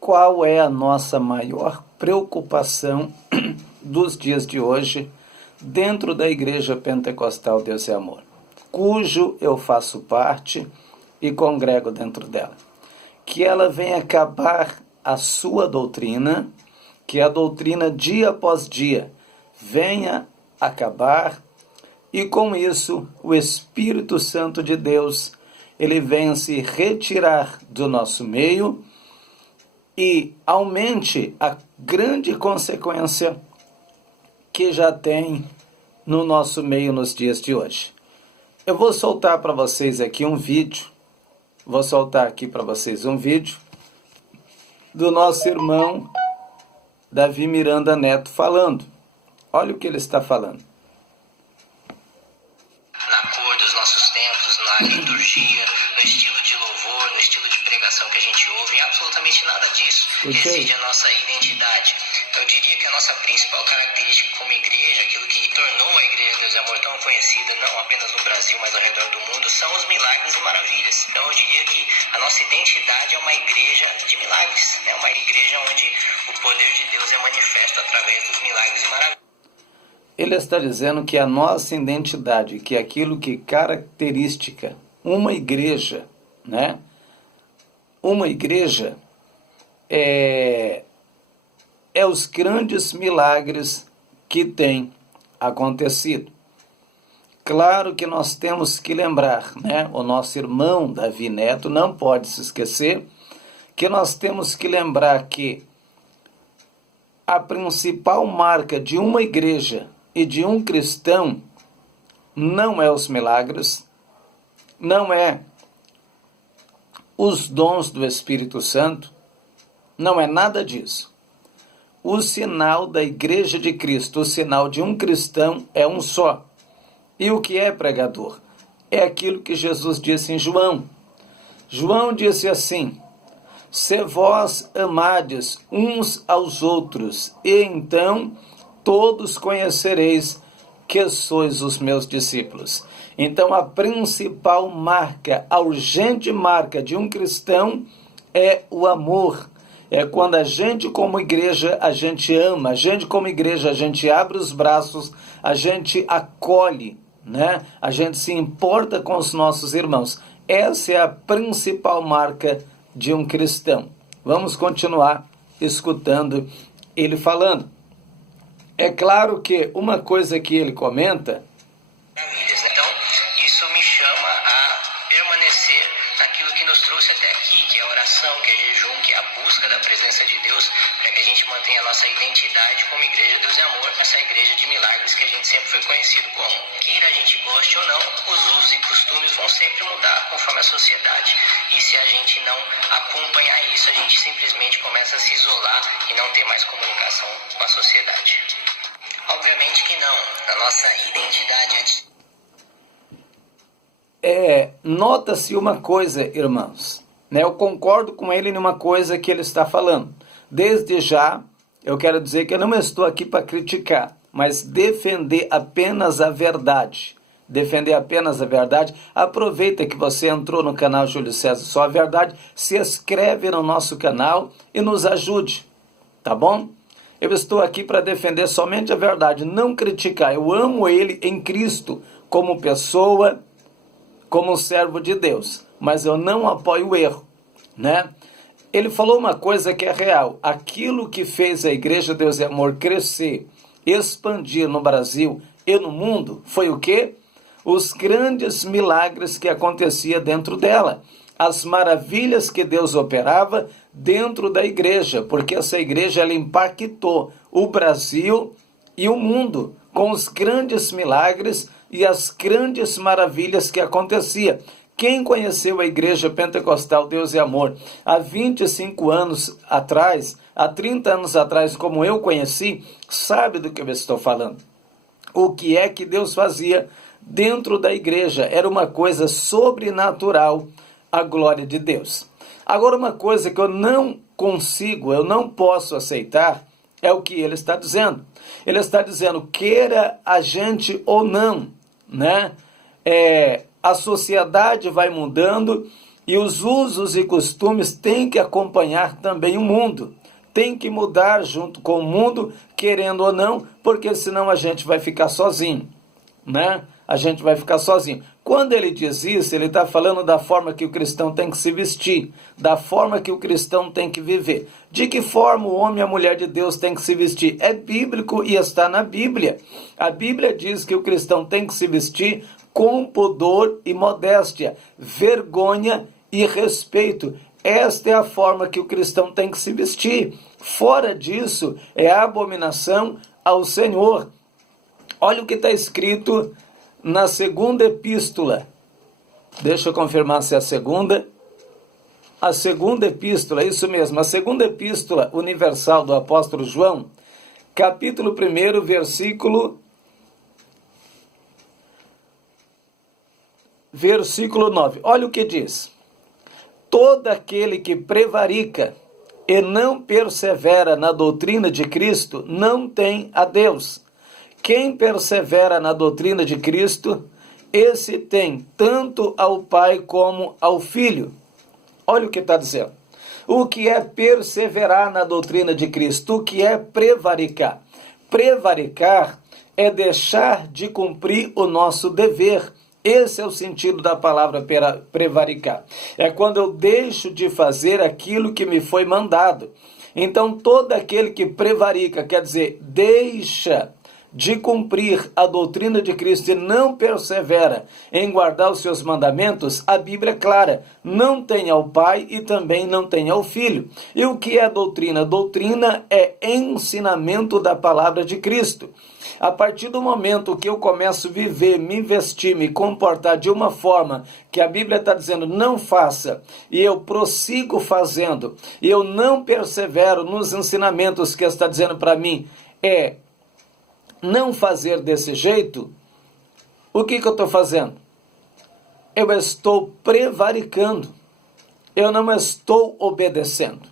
qual é a nossa maior preocupação dos dias de hoje dentro da Igreja Pentecostal Deus e Amor, cujo eu faço parte e congrego dentro dela? Que ela venha acabar a sua doutrina, que a doutrina dia após dia venha acabar, e com isso o Espírito Santo de Deus, ele venha se retirar do nosso meio e aumente a grande consequência que já tem no nosso meio nos dias de hoje. Eu vou soltar para vocês aqui um vídeo, do nosso irmão Davi Miranda Neto falando. Olha o que ele está falando. Na cor dos nossos tempos, na liturgia, no estilo de louvor, no estilo de pregação que a gente ouve, e absolutamente nada disso reside a nossa identidade. Eu diria que a nossa principal característica como igreja, aquilo que tornou a Igreja Deus e Amor tão conhecida, não apenas no Brasil, mas ao redor do mundo, são os milagres e maravilhas. Então eu diria que a nossa identidade é uma igreja de milagres, é uma igreja onde o poder de Deus é manifesto através dos milagres e maravilhas. Ele está dizendo que a nossa identidade, que é aquilo que caracteriza uma igreja, né? Uma igreja é os grandes milagres que têm acontecido. Claro que nós temos que lembrar, né? O nosso irmão Davi Neto não pode se esquecer que nós temos que lembrar que a principal marca de uma igreja e de um cristão não é os milagres, não é os dons do Espírito Santo, não é nada disso. O sinal da Igreja de Cristo, o sinal de um cristão é um só. E o que é pregador? É aquilo que Jesus disse em João. João disse assim: se vós amades uns aos outros, e então todos conhecereis que sois os meus discípulos. Então a principal marca, a urgente marca de um cristão é o amor. É quando a gente como igreja, a gente ama, a gente como igreja, a gente abre os braços, a gente acolhe, né? A gente se importa com os nossos irmãos. Essa é a principal marca de um cristão. Vamos continuar escutando ele falando. É claro que uma coisa que ele comenta... Então, isso me chama a permanecer naquilo que nos trouxe até aqui, que é a oração, que é o jejum, que é a busca da presença de Deus, para que a gente mantenha a nossa identidade como Igreja Deus e Amor, essa igreja de milagres que a gente sempre foi conhecido como. Queira a gente goste ou não, os usos e costumes vão sempre mudar conforme a sociedade. E se a gente não acompanhar isso, a gente simplesmente começa a se isolar e não ter mais comunicação com a sociedade. Obviamente que não. A nossa identidade nota-se uma coisa, irmãos, né? Eu concordo com ele numa coisa que ele está falando. Desde já, eu quero dizer que eu não estou aqui para criticar, mas defender apenas a verdade. Defender apenas a verdade. Aproveita que você entrou no canal Júlio César Só a Verdade, se inscreve no nosso canal e nos ajude, tá bom? Eu estou aqui para defender somente a verdade, não criticar. Eu amo ele em Cristo como pessoa, como servo de Deus, mas eu não apoio o erro, né? Ele falou uma coisa que é real. Aquilo que fez a Igreja Deus e Amor crescer, expandir no Brasil e no mundo, foi o quê? Os grandes milagres que acontecia dentro dela. As maravilhas que Deus operava dentro da igreja, porque essa igreja ela impactou o Brasil e o mundo com os grandes milagres e as grandes maravilhas que acontecia. Quem conheceu a Igreja Pentecostal Deus e Amor há 25 anos atrás, há 30 anos atrás, como eu conheci, sabe do que eu estou falando. O que é que Deus fazia dentro da igreja? Era uma coisa sobrenatural, a glória de Deus. Agora, uma coisa que eu não posso aceitar, é o que ele está dizendo. Ele está dizendo, queira a gente ou não, né? A sociedade vai mudando E os usos e costumes têm que acompanhar também o mundo. Tem que mudar junto com o mundo, querendo ou não, porque senão a gente vai ficar sozinho, né? A gente vai ficar sozinho. Quando ele diz isso, ele está falando da forma que o cristão tem que se vestir, da forma que o cristão tem que viver. De que forma o homem e a mulher de Deus tem que se vestir? É bíblico e está na Bíblia. A Bíblia diz que o cristão tem que se vestir com pudor e modéstia, vergonha e respeito. Esta é a forma que o cristão tem que se vestir. Fora disso, é abominação ao Senhor. Olha o que está escrito na segunda epístola. Deixa eu confirmar se é a segunda. A segunda epístola, isso mesmo, a segunda epístola universal do apóstolo João, capítulo 1, versículo 9. Olha o que diz. Todo aquele que prevarica e não persevera na doutrina de Cristo não tem a Deus. Quem persevera na doutrina de Cristo, esse tem tanto ao Pai como ao Filho. Olha o que está dizendo. O que é perseverar na doutrina de Cristo? O que é prevaricar? Prevaricar é deixar de cumprir o nosso dever. Esse é o sentido da palavra prevaricar. É quando eu deixo de fazer aquilo que me foi mandado. Então, todo aquele que prevarica, quer dizer, deixa de cumprir a doutrina de Cristo e não persevera em guardar os seus mandamentos, a Bíblia é clara, não tem ao Pai e também não tem ao Filho. E o que é doutrina? Doutrina é ensinamento da palavra de Cristo. A partir do momento que eu começo a viver, me vestir, me comportar de uma forma que a Bíblia está dizendo não faça, e eu prossigo fazendo, e eu não persevero nos ensinamentos que está dizendo para mim, não fazer desse jeito, o que eu estou fazendo? Eu estou prevaricando, eu não estou obedecendo,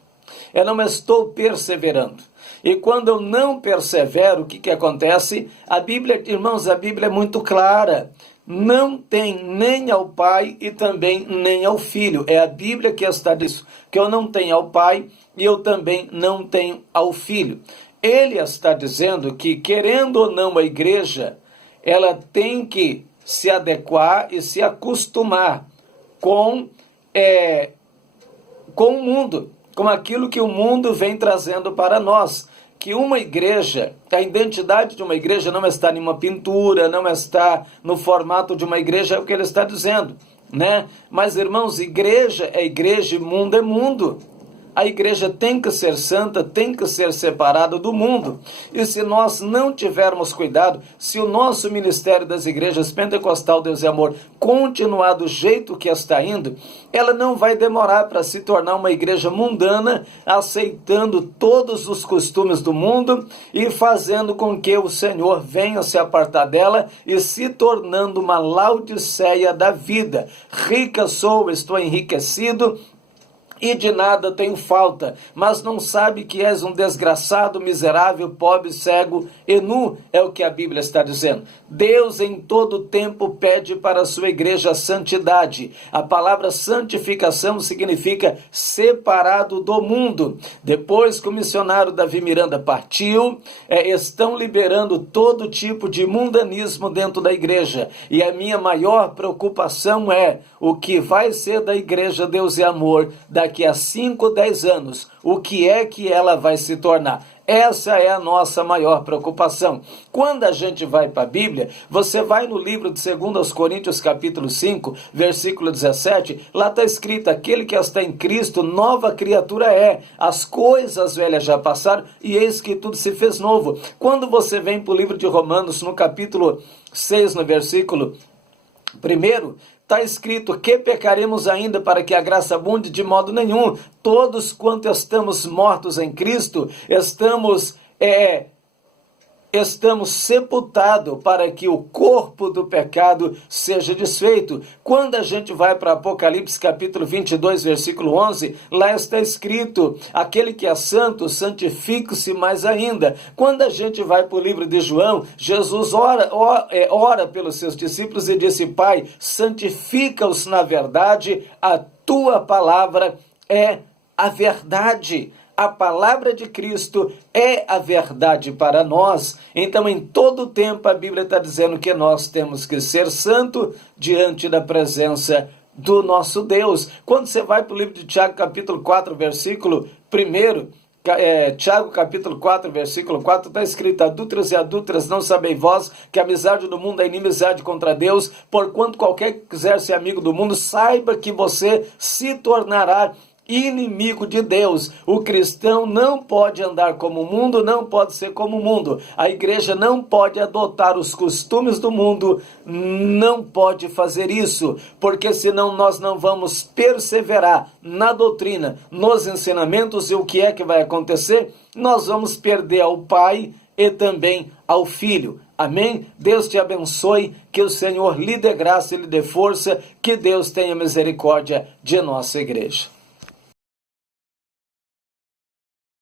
eu não estou perseverando. E quando eu não persevero, o que acontece? A Bíblia, irmãos, a Bíblia é muito clara. Não tem nem ao Pai e também nem ao Filho. É a Bíblia que está disso, que eu não tenho ao Pai e eu também não tenho ao Filho. Ele está dizendo que, querendo ou não, a igreja, ela tem que se adequar e se acostumar com o mundo, com aquilo que o mundo vem trazendo para nós. Que uma igreja, a identidade de uma igreja não está em uma pintura, não está no formato de uma igreja, é o que ele está dizendo, né? Mas, irmãos, igreja é igreja e mundo é mundo. A igreja tem que ser santa, tem que ser separada do mundo. E se nós não tivermos cuidado, se o nosso ministério das igrejas Pentecostal Deus e Amor continuar do jeito que está indo, ela não vai demorar para se tornar uma igreja mundana, aceitando todos os costumes do mundo e fazendo com que o Senhor venha se apartar dela e se tornando uma Laodiceia da vida. Rica sou, estou enriquecido, e de nada tenho falta, mas não sabe que és um desgraçado, miserável, pobre, cego e nu, é o que a Bíblia está dizendo. Deus em todo tempo pede para a sua igreja a santidade. A palavra santificação significa separado do mundo. Depois que o missionário Davi Miranda partiu, estão liberando todo tipo de mundanismo dentro da igreja. E a minha maior preocupação é o que vai ser da igreja Deus e Amor daqui a 5, 10 anos, o que é que ela vai se tornar? Essa é a nossa maior preocupação. Quando a gente vai para a Bíblia, você vai no livro de 2 Coríntios capítulo 5, versículo 17, lá está escrito, aquele que está em Cristo, nova criatura é. As coisas velhas já passaram e eis que tudo se fez novo. Quando você vem para o livro de Romanos, no capítulo 6, no versículo 1, está escrito, que pecaremos ainda para que a graça abunde? De modo nenhum. Todos quanto estamos mortos em Cristo, estamos sepultados para que o corpo do pecado seja desfeito. Quando a gente vai para Apocalipse capítulo 22, versículo 11, lá está escrito, aquele que é santo, santifique-se mais ainda. Quando a gente vai para o livro de João, Jesus ora pelos seus discípulos e disse, Pai, santifica-os na verdade, a tua palavra é a verdade. A palavra de Cristo é a verdade para nós. Então, em todo tempo, a Bíblia está dizendo que nós temos que ser santo diante da presença do nosso Deus. Quando você vai para o livro de Tiago, capítulo 4, versículo 1, Tiago capítulo 4, versículo 4, está escrito: adúlteros e adúlteras, não sabeis vós que a amizade do mundo é inimizade contra Deus? Porquanto qualquer que quiser ser amigo do mundo, saiba que você se tornará inimigo de Deus. O cristão não pode andar como o mundo, não pode ser como o mundo. A igreja não pode adotar os costumes do mundo, não pode fazer isso, porque senão nós não vamos perseverar na doutrina, nos ensinamentos, e o que é que vai acontecer? Nós vamos perder ao Pai e também ao Filho. Amém? Deus te abençoe, que o Senhor lhe dê graça e lhe dê força, que Deus tenha misericórdia de nossa igreja.